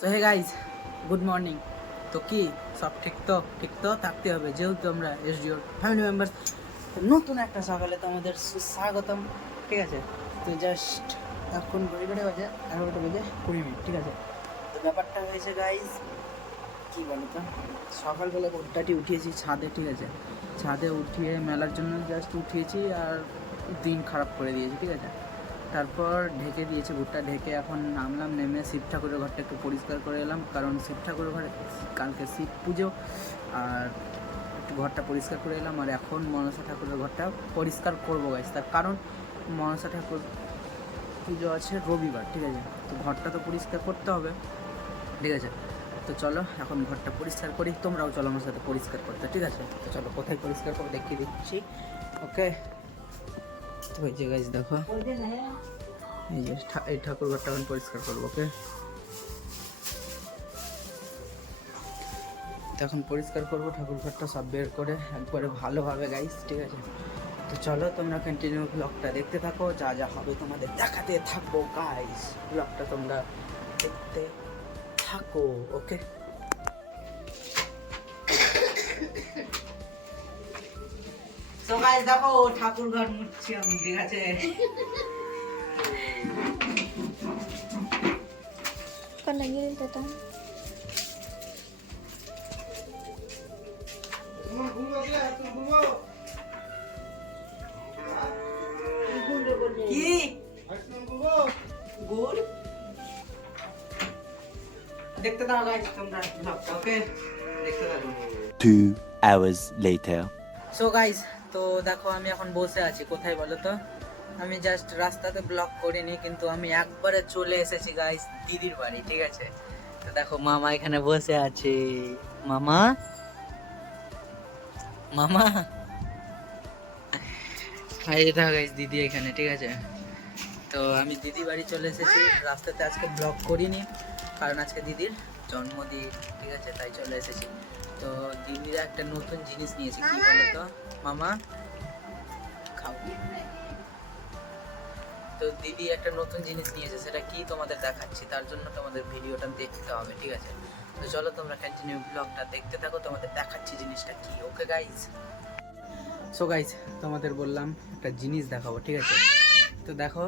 তো hey guys good morning তো কি, সব ঠিক তো? ঠিক তো? থাকতে হবে। যেহেতু আমরা এসডিওর ফ্যামিলি মেম্বার নতুন একটা সকালে তো আমাদের সুস্বাগতম, ঠিক আছে? তো জাস্ট এখন ঘড়ি ঘড়ি বাজে এগারোটা বাজে কুড়ি মিনিট, ঠিক আছে? তো ব্যাপারটা হয়েছে গাইজ কি বলো তো? সকালবেলা ঘন্টাটি উঠিয়েছি ছাদে, ঠিক আছে? ছাদে উঠিয়ে মেলার জন্য জাস্ট উঠিয়েছি আর দিন খারাপ করে দিয়েছি, ঠিক আছে? তারপর ঢেকে দিয়েছে, ভুট্টা ঢেকে এখন নামলাম, নেমে শিব ঠাকুরের ঘরটা একটু পরিষ্কার করে এলাম, কারণ শিব ঠাকুরের ঘরে কালকে শিব পুজো, আর একটু ঘরটা পরিষ্কার করে এলাম, আর এখন মনসা ঠাকুরের ঘরটা পরিষ্কার করব গাইজ তার কারণ মনসা ঠাকুর পুজো আছে রবিবার, ঠিক আছে? তো ঘরটা তো পরিষ্কার করতে হবে, ঠিক আছে? তো চলো, এখন ঘরটা পরিষ্কার করি, তোমরাও চলো আমার সাথে পরিষ্কার করতে, ঠিক আছে? তো চলো, কোথায় পরিষ্কার করব দেখিয়ে দিচ্ছি ওকে এই যে গাইজ দেখো। এই যে এই ঠাকুর ঘরটা এখন পরিষ্কার করব ওকে এখন পরিষ্কার করব ঠাকুর ঘরটা সব বের করে একবারে ভালোভাবে গাইস ঠিক আছে? তো চলো তোমরা কন্টিনিউ ব্লগটা দেখতে থাকো, যা যা হবে তোমাদের দেখাতে থাকব গাইস ব্লগটা তোমরা দেখতে থাকো ওকে তো গাইস দেখো ঠাকুর ঘর মুছছি আমি ঠিক আছে? Con গাইস তোমরা ব্লগটা okay Two hours later. So guys তো দেখো, আমি এখন বসে আছি। কোথায় বলো তো? আমি জাস্ট রাস্তাতে ব্লক করিনি, কিন্তু আমি একবারে চলে এসেছি গাইস দিদির বাড়ি, ঠিক আছে? তো দেখো, মামা এখানে বসে আছে। মামা? মামা? এই দেখো গাইস দিদি এখানে, ঠিক আছে? তো আমি দিদি বাড়ি চলে এসেছি। রাস্তাতে আজকে ব্লক করিনি, কারণ আজকে দিদির জন্মদিন, ঠিক আছে? তাই চলে এসেছি। তো দিদিরা একটা নতুন জিনিস নিয়েছে, কি বলো তো? মামা, খাও। তো দিদি একটা নতুন জিনিস নিয়েছে, সেটা কি তোমাদের দেখাচ্ছি? তার জন্য তোমাদের ভিডিওটা দেখতে হবে, ঠিক আছে? তো চলো তোমরা কন্টিনিউ ব্লগটা দেখতে থাকো, তোমাদের দেখাচ্ছি জিনিসটা কি ওকে গাইজ সো গাইজ তোমাদের বললাম একটা জিনিস দেখাবো, ঠিক আছে? তো দেখো,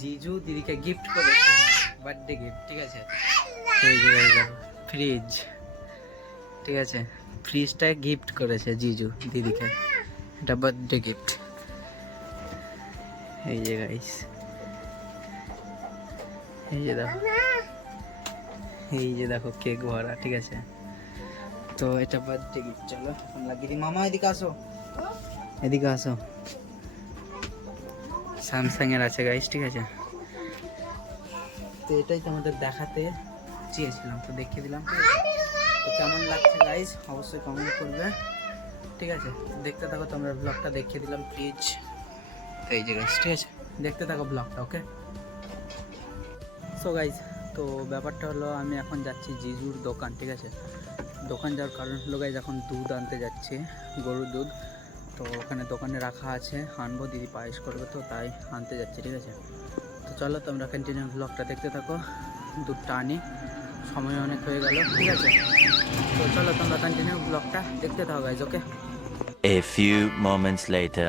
জিজু দিদিকে গিফট করেছে বার্থডে গিফট ঠিক আছে? ফ্রিজ ঠিক আছে? ফ্রিজটা গিফট করেছে জিজু দিদিকে। এটা বার্থডে গিফট এই যে গাইস এই যে দেখো। এই যে দেখো কেক ভরা, ঠিক আছে? তো এটা বার্থডে গিফট চলো। লাগিয়ে দিই মামা, এদিকে আসো। এদিকে আসো। স্যামসাং এর আছে গাইস ঠিক আছে? তো এটাই তোমাদের দেখাতে চেয়েছিলাম, তো দেখিয়ে দিলাম তো কেমন লাগছে গাইস অবশ্যই কমেন্ট করবে। ঠিক আছে? দেখতে থাকো তোমরা ব্লগটা দেখিয়ে দিলাম প্লিজ তো এই যে গাইস ঠিক আছে? দেখতে থাকো ব্লগটা ওকে সো গাইস তো ব্যাপারটা হলো, আমি এখন যাচ্ছি জিজুর দোকান, ঠিক আছে? দোকান যাওয়ার কারণ হলো গাইজ এখন দুধ আনতে যাচ্ছি, গরুর দুধ। তো ওখানে দোকানে রাখা আছে, আনব, দিদি পায়েস করবে তো, তাই আনতে যাচ্ছি, ঠিক আছে? তো চলো, তোমরা কন্টিনিউ ব্লগটা দেখতে থাকো, দুধটা আনি। সময় অনেক হয়ে গেল ঠিক আছে? তো চলো তোমরা কন্টিনিউ ব্লগটা দেখতে থাকো guys okay A few moments later.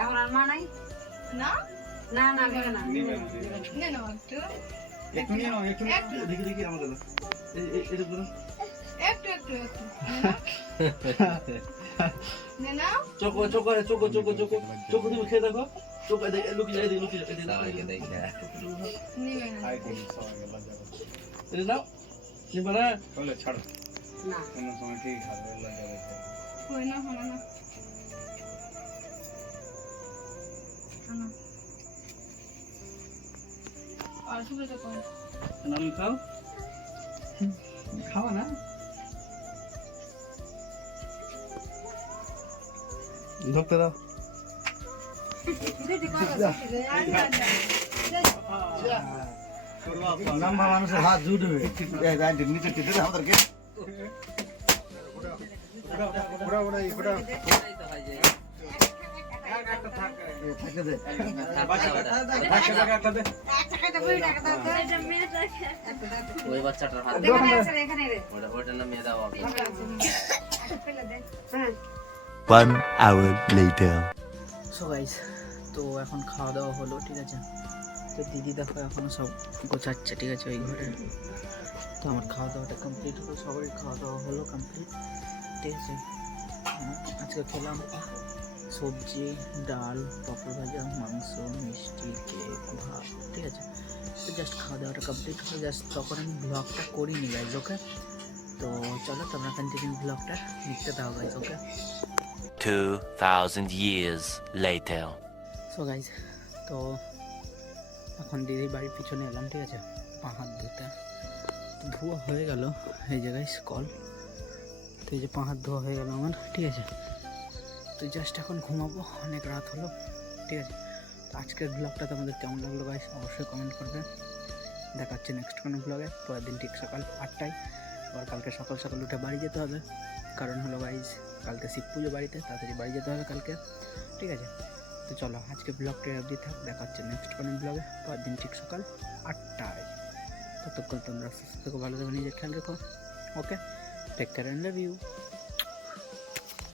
এখন আর মা নাই না না না না একটু নিয়ে নাও একটু দেখি দেখি এদিকে লুকিয়ে এদিকে নিবে না না। না কই না হলো না। আনা আর শুধু তো কই নাম খাও খাওয়া না? ঢুকতে দাও লম্বা মানুষের হাত জুটবে। নিচে আমাদেরকে ওই বাচ্চাটার হাত। ওটা ওটা না মেয়ে দাও One hour later. So guys তো এখন খাওয়া দাওয়া হলো ঠিক আছে? তো দিদি দেখো এখনও সব গোছাচ্ছে ঠিক আছে? ওই ঘরে। তো আমার খাওয়া দাওয়াটা কমপ্লিট হলো সবারই খাওয়া দাওয়া হলো কমপ্লিট ঠিক আছে। হ্যাঁ, আজকে খেলাম সবজি ডাল পটল ভাজা মাংস মিষ্টি কেক ভাত ঠিক আছে। তো জাস্ট খাওয়া দাওয়াটা কমপ্লিট হলো জাস্ট তখন আমি ব্লগটা করিনি গাইজ ওকে তো চলো তোমরা কন্টিনিউ ব্লগটা দেখতে দাও guys okay Two thousand years later. So guys তো এখন দিদির বাড়ির পিছনে এলাম ঠিক আছে পা হাত ধুতে ধোয়া হয়ে গেল, এই জায়গায় কল তো এই যে পা হাত ধোয়া হয়ে গেল আমার, ঠিক আছে? তো জাস্ট এখন ঘুমাবো, অনেক রাত হলো, ঠিক আছে? তো আজকের ব্লগটা তোমাদের কেমন লাগল গাইস অবশ্যই কমেন্ট করবে। দেখা হচ্ছে নেক্সট কোনো ব্লগে পরের দিন ঠিক সকাল আটটায়, আবার কালকে সকাল সকাল উঠে বাড়ি যেতে হবে। কারণ হলো গাইজ কালকে শিব পুজো বাড়িতে, তাড়াতাড়ি বাড়ি যেতে হবে কালকে, ঠিক আছে? তো চলো আজকে ব্লগটা অবধি থাক দেখা হচ্ছে নেক্সট কোনো ব্লগে পরের দিন ঠিক সকাল আটটায়। ততক্ষণ তোমরা সুস্থ থেকো, ভালো থেকো, নিজের খেয়াল রেখো। Okay take care and love you